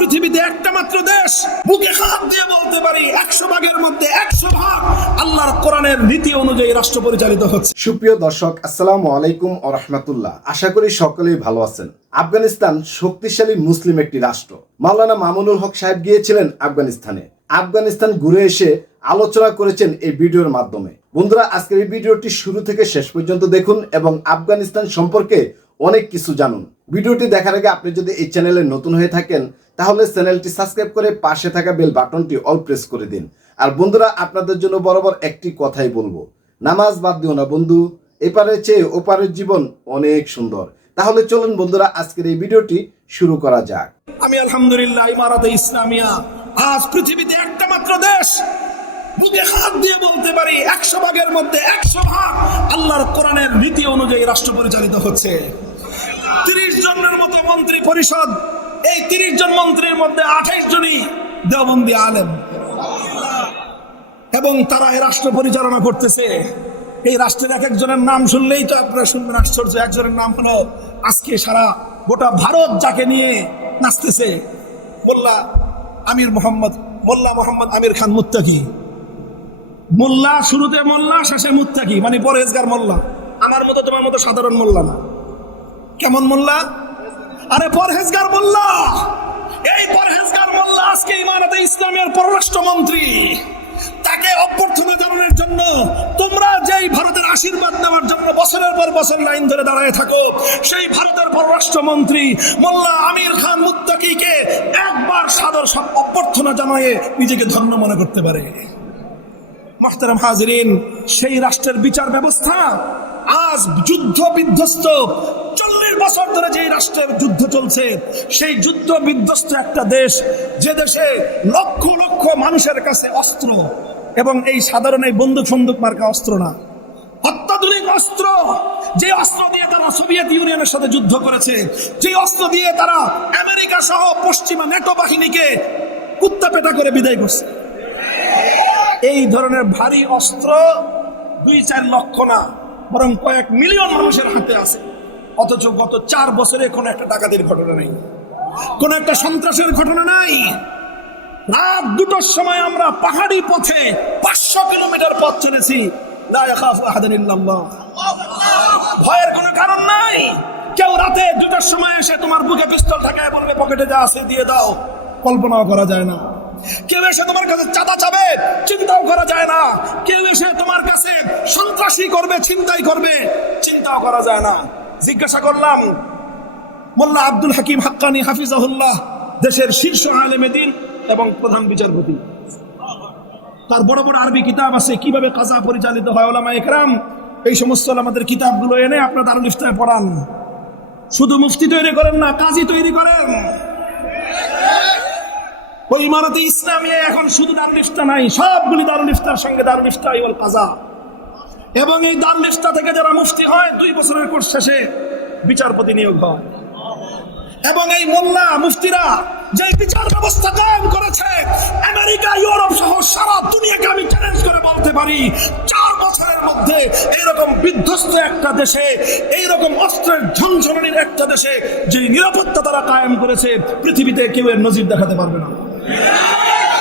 পৃথিবীতে একটা মাত্র দেশ, বুকে হাত দিয়ে বলতে পারি, একশো ভাগের মধ্যে একশো ভাগ আল্লাহর কোরআনের নীতি অনুযায়ী রাষ্ট্র পরিচালিত হচ্ছে। সুপ্রিয় দর্শক, আসসালামু আলাইকুম ও রহমতুল্লাহ। আশা করি সকলেই ভালো আছেন। আফগানিস্তান শক্তিশালী মুসলিম একটি রাষ্ট্র। মাওলানা মামুনুল হক সাহেব গিয়েছিলেন আফগানিস্তানে। আফগানিস্তান ঘুরে এসে আলোচনা করেছেন এই ভিডিওর মাধ্যমে। বন্ধুরা, আজকের এই ভিডিওটি শুরু থেকে শেষ পর্যন্ত দেখুন এবং আফগানিস্তান সম্পর্কে অনেক কিছু জানুন। ভিডিওটি দেখার আগে আপনি যদি এই চ্যানেলে নতুন হয়ে থাকেন, তাহলে চ্যানেলটি সাবস্ক্রাইব করে পাশে থাকা বেল বাটনটি অল প্রেস করে দিন। আর বন্ধুরা, আপনাদের জন্য বরাবর একটি কথাই বলব। নামাজ বাদ দিও না বন্ধু, এপারের চেয়ে ওপারের জীবন অনেক সুন্দর। তাহলে চলুন বন্ধুরা, আজকের এই ভিডিওটি শুরু করা যাক। আমি আলহামদুলিল্লাহ, ইমারাতে ইসলামিয়া। আজ পৃথিবীতে একটা মাত্র দেশ। বুকে হাত দিয়ে বলতে পারি, একশো ভাগের মধ্যে একশো ভাগ আল্লাহর কোরআনের নীতি অনুযায়ী রাষ্ট্র পরিচালিত হচ্ছে। তিরিশ জনের মতো মন্ত্রী পরিষদ। এই তিরিশ জন মন্ত্রীর মধ্যে আঠাইশ জনই দেওবন্দি আলেম। এবং তারা এই রাষ্ট্র পরিচালনা করতেছে। এই রাষ্ট্রের এক একজনের নাম শুনলেই তো আপনারা শুনবেন আশ্চর্য। একজনের নাম হলো আজকে সারা গোটা ভারত যাকে নিয়ে নাচতেছে। মোল্লা আমির মোহাম্মদ, মোল্লা মোহাম্মদ আমির খান মুত্তাকি। মোল্লা শুরুতে মোল্লা, শেষে মুত্তাকি মানে পরহেজগার মোল্লা। আমার মতো তোমার মতো সাধারণ মোল্লা না। কেমন মোল্লা? আরে পরহেজগার মোল্লা! এই পরহেজগার মোল্লা আজকে ইমারতে ইসলামের পররাষ্ট্রমন্ত্রী। তাকে অভ্যর্থনা জানানোর জন্য তোমরা যেই ভারতের আশীর্বাদ নেওয়ার জন্য বছরের পর বছর লাইন ধরে দাঁড়ায় থাকো, সেই ভারতের পররাষ্ট্রমন্ত্রী মোল্লা আমির খান মুত্তাকিকে একবার সাদর অভ্যর্থনা জানায়ে নিজেকে ধন্য মনে করতে পারে। মোহতারাম হাজরিন, সেই রাষ্ট্রের বিচার ব্যবস্থা আজ যুদ্ধ বিধ্বস্ত বছর ধরে যে রাষ্ট্রের যুদ্ধ চলছে, সেই যুদ্ধ বিধ্বস্ত একটা দেশ, যে দেশে লক্ষ লক্ষ মানুষের কাছে অস্ত্র এবং এই সাধারণ এই বন্দুক ফন্দুক মার্কা অস্ত্র না। অত্যাধুনিক অস্ত্র, যে অস্ত্র দিয়ে তারা সোভিয়েত ইউনিয়নের সাথে যুদ্ধ করেছে, যে অস্ত্র দিয়ে তারা আমেরিকা সহ পশ্চিমা নেটো বাহিনীকে কুত্তা পেটা করে বিদায় করছে। এই ধরনের ভারী অস্ত্র দুই চার লক্ষ না, বরং কয়েক মিলিয়ন মানুষের হাতে আছে। অথচ গত চার বছরে কোনো একটা ডাকাতির ঘটনা নেই। কোন একটা সন্ত্রাসের ঘটনা নাই। রাত দুটোর সময় আমরা পাহাড়ি পথে পাঁচশো কিলোমিটার পথ চলেছি। ভয়ের কোনো কারণ নাই। কেউ রাতে দুটোর সময় এসে তোমার বুকে পিস্তল ঠাকায় বলবে, পকেটে যা আছে দিয়ে দাও। কল্পনাও করা যায় না। কেউ এসে তোমার কাছে চাঁদা চাবে, চিন্তাও করা যায় না। কেউ এসে তোমার কাছে সন্ত্রাসী করবে চিন্তাই করবে, চিন্তাও করা যায় না। জিজ্ঞাসা করলাম, মোল্লা আব্দুল হাকিম হাক্কানি হাফিজাহুল্লাহ, দেশের শীর্ষ আলেমে দিন এবং প্রধান বিচারপতি। তার বড় বড় আরবি কিতাব আছে, কীভাবে কাজা পরিচালিত হয় ওলামা একরাম, এই সমস্ত আমাদের কিতাবগুলো এনে আপনার দারুল ইফতায় পড়ান। শুধু মুফতি তৈরি করেন না, কাজী তৈরি করেন। ওই ইমারতে ইসলামী এখন শুধু দারুল ইফতা নাই, সবগুলি দারুল ইফতার সঙ্গে দারুল ইফতা ইওয়াল কাজা। এবং এই দারুল ইফতা থেকে যারা মুফতি হয়, দুই বছরের কোর্স শেষে বিচারপতি নিয়োগ হয়। এবং এই মোল্লা মুফতিরা যে বিচার ব্যবস্থা কায়েম করেছে, আমেরিকা, ইউরোপ সহ সারা দুনিয়াকে আমি চ্যালেঞ্জ করে বলতে পারি, চার বছরের মধ্যে এইরকম বিধ্বস্ত একটা দেশে, এইরকম অস্ত্রের ঝনঝনানির একটা দেশে যে নিরাপত্তা তারা কায়েম করেছে, পৃথিবীতে কেউ এর নজির দেখাতে পারবে না।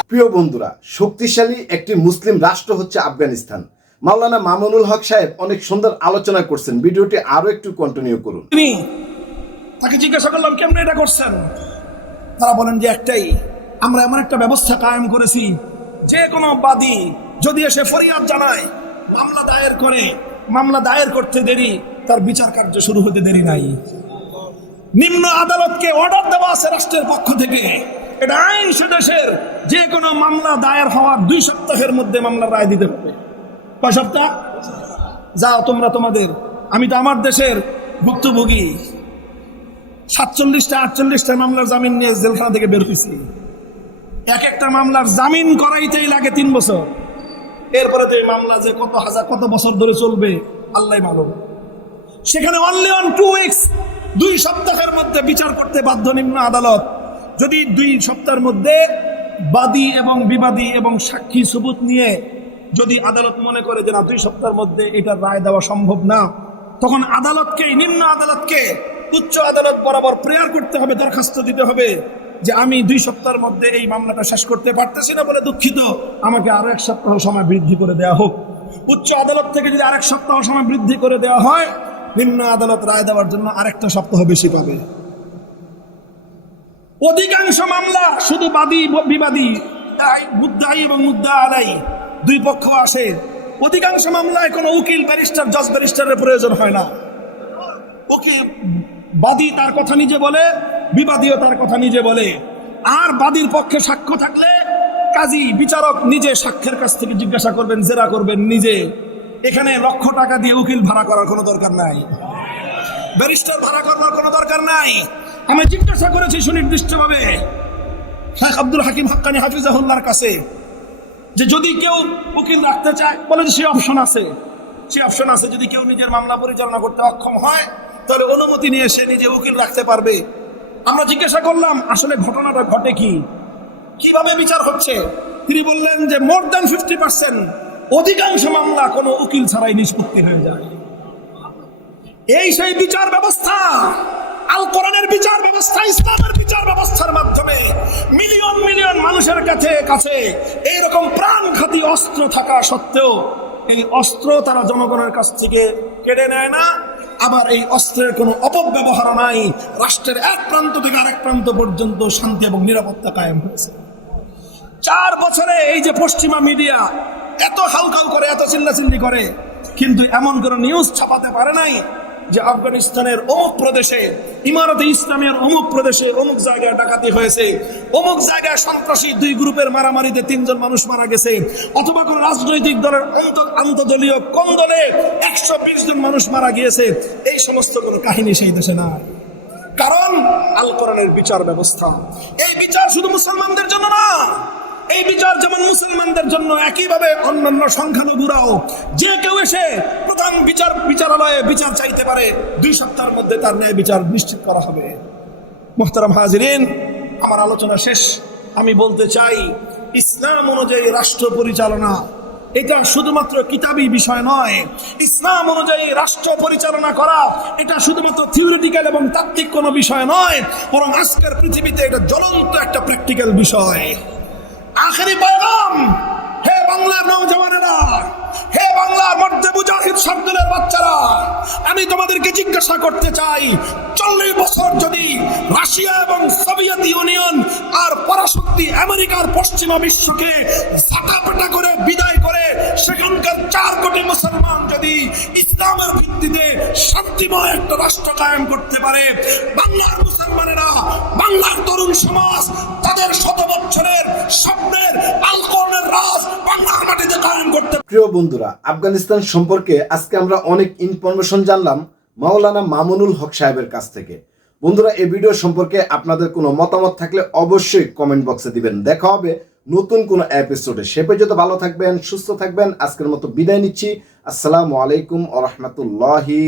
প্রিয় বন্ধুরা, শক্তিশালী একটি মুসলিম রাষ্ট্র হচ্ছে আফগানিস্তান। মাওলানা মামুনুল হক সাহেব অনেক সুন্দর আলোচনা করছেন। ভিডিওটি আরও একটু কন্টিনিউ করুন। তাকে জিজ্ঞাসা করলাম, কেমনে এটা করছেন? তারা বলেন যে একটাই, আমরা এমন একটা ব্যবস্থা কায়েম করেছি, যে কোনো বাদী যদি এসে ফরিয়াদ জানায়, মামলা দায়ের করে, মামলা দায়ের করতে দেরি, তার বিচার কার্য শুরু হতে দেরি নাই। নিম্ন আদালতকে অর্ডার দেওয়া আছে রাষ্ট্রের পক্ষ থেকে। এটা আইন সে দেশের যে কোনো মামলা দায়ের হওয়ার দুই সপ্তাহের মধ্যে মামলার রায় দিতে হবে। কয় সপ্তাহ? যাও তোমরা তোমাদের। আমি তো আমার দেশের ভুক্তভোগী। সাতচল্লিশটা, আটচল্লিশটা মামলার জামিন নিয়ে জেলখানা থেকে বের হয়েছি। এক একটা মামলার জামিন করাইতেই লাগে তিন বছর। এরপরে তো এই মামলা যে কত হাজার, কত বছর ধরে চলবে আল্লাহ মালুম সেখানে অনলি অন টু উইকস দুই সপ্তাহের মধ্যে বিচার করতে বাধ্য নিম্ন আদালত। যদি দুই সপ্তাহের মধ্যে বাদী এবং বিবাদী এবং সাক্ষী সুবুত নিয়ে যদি আদালত মনে করে যে না, দুই সপ্তাহের মধ্যে এটার রায় দেওয়া সম্ভব না, তখন আদালতকে, নিম্ন আদালতকে উচ্চ আদালত বরাবর প্রেয়ার করতে হবে, দরখাস্ত দিতে হবে যে আমি দুই সপ্তাহের মধ্যে এই মামলাটা শেষ করতে পারতেছি না বলে দুঃখিত। আমাকে আরও এক সপ্তাহ সময় বৃদ্ধি করে দেওয়া হোক। উচ্চ আদালত থেকে যদি আরেক সপ্তাহ সময় বৃদ্ধি করে দেওয়া হয়, নিম্ন আদালত রায় দেওয়ার জন্য আরেকটা সপ্তাহ বেশি পাবে। অধিকাংশ মামলা শুধু বাদী, বিবাদী মুদ্দাই এবং মুদ্দা আলাই দুই পক্ষ আসে। অধিকাংশ মামলায় কোনো উকিল, ব্যারিস্টার, জজ ব্যারিস্টারের প্রয়োজন হয় না। উকিল বাদী তার কথা নিজে বলে, বিবাদীও তার কথা নিজে বলে। আর বাদীর পক্ষে সাক্ষ্য থাকলে কাজী, বিচারক নিজে সাক্ষ্যের কাছ থেকে জিজ্ঞাসা করবেন, জেরা করবেন নিজে। এখানে লক্ষ টাকা দিয়ে উকিল ভাড়া করার কোনো দরকার নাই। ব্যারিস্টার ভাড়া করবার কোনো দরকার নাই। আমি জিজ্ঞাসা করেছি সুনির্দিষ্টভাবে। শেখ আব্দুল হাকিম হাক্কানি হাফিজাহুল্লাহর কাছে। যে যদি কেউ উকিল রাখতে চায় বলে যে সে অপশন আছে। সে অপশন আছে যদি কেউ নিজের মামলা পরিচালনা করতে অক্ষম হয়, তাহলে অনুমতি নিয়ে সে নিজে উকিল রাখতে পারবে। আমরা জিজ্ঞাসা করলাম, আসলে ঘটনাটা ঘটে কি? কীভাবে বিচার হচ্ছে? তিনি বললেন যে মোর দ্যান ফিফটি পার্সেন্ট অধিকাংশ মামলা কোনো উকিল ছাড়াই নিষ্পত্তি হয়ে যায়। এই সেই বিচার ব্যবস্থা আল বিচার ব্যবস্থা, ইসলামের বিচার ব্যবস্থার মাধ্যমে মিলিয়ন মিলিয়ন মানুষের কাছে কাছে এইরকম প্রাণঘাতী অস্ত্র থাকা সত্ত্বেও এই অস্ত্র তারা জনগণের কাছ থেকে কেড়ে নেয় না। আবার এই অস্ত্রের কোনো অপব্যবহার নাই। রাষ্ট্রের এক প্রান্ত থেকে আরেক প্রান্ত পর্যন্ত শান্তি এবং নিরাপত্তা কায়েম হয়েছে। চার বছরে এই যে পশ্চিমা মিডিয়া এত হালকাল করে, এত চিল্লাচিল্লি করে, কিন্তু এমন কোন নিউজ ছাপাতে পারে নাই। যে আফগানিস্তানের অমুক প্রদেশে, ইমারতে ইসলামের অমুক প্রদেশে অমুক জায়গায় ডাকাতি হয়েছে, অমুক জায়গায় সন্ত্রাসী দুই গ্রুপের মারামারিতে তিনজন মানুষ মারা গেছে, অথবা কোন রাজনৈতিক দলের আন্ত- আন্তদলীয় দলে একশো বিশ জন মানুষ মারা গিয়েছে, এই সমস্ত কোনো কাহিনী সেই দেশে নাই। কারণ আল কোরআনের বিচার ব্যবস্থা। এই বিচার শুধু মুসলমানদের জন্য না এই বিচার যেমন মুসলমানদের জন্য, একইভাবে অন্যান্য সংখ্যালঘুরাও। যে কেউ এসে প্রধান বিচার বিচারালয়ে বিচার চাইতে পারে, দুই সপ্তাহের মধ্যে তার ন্যায় বিচার নিশ্চিত করা হবে। মোহতারাম হাজিরিন, আমার আলোচনা শেষ। আমি বলতে চাই, ইসলাম অনুযায়ী রাষ্ট্র পরিচালনা, এটা শুধুমাত্র কিতাবী বিষয় নয়। ইসলাম অনুযায়ী রাষ্ট্র পরিচালনা করা, এটা শুধুমাত্র থিওরিটিক্যাল এবং তাত্ত্বিক কোনো বিষয় নয়, বরং আজকের পৃথিবীতে এটা জ্বলন্ত একটা প্র্যাকটিক্যাল বিষয়। আখেরি পয়গাম। হে বাংলার নৌজওয়ানেরা হে বাংলার মধ্যে মুজাহিদ শার্দুলের বাচ্চারা, আমি তোমাদেরকে জিজ্ঞাসা করতে চাই, চল্লিশ বছর যদি রাশিয়া এবং সোভিয়েত ইউনিয়ন আর পরাশক্তি আমেরিকার পশ্চিমা বিশ্বকে ঝাঁটাপেটা করে বিদায় করে, সেখানকার চার কোটি মুসলমান যদি ইসলামের ভিত্তিতে শান্তিময় একটা রাষ্ট্র কায়েম করতে পারে, বাংলার মুসলমানেরা, বাংলার তরুণ সমাজ তাদের শত বছরের স্বপ্নের প্রিয় বন্ধুরা, আফগানিস্তান সম্পর্কে আজকে আমরা অনেক ইনফরমেশন জানলাম মাওলানা মামুনুল হক সাহেবের কাছ থেকে। বন্ধুরা, এই ভিডিও সম্পর্কে আপনাদের কোনো মতামত থাকলে অবশ্যই কমেন্ট বক্সে দিবেন। দেখা হবে নতুন কোনো এপিসোডে সে পর্যন্ত ভালো থাকবেন, সুস্থ থাকবেন। আজকের মতো বিদায় নিচ্ছি। আসসালামু আলাইকুম আ রহমতুল্লাহি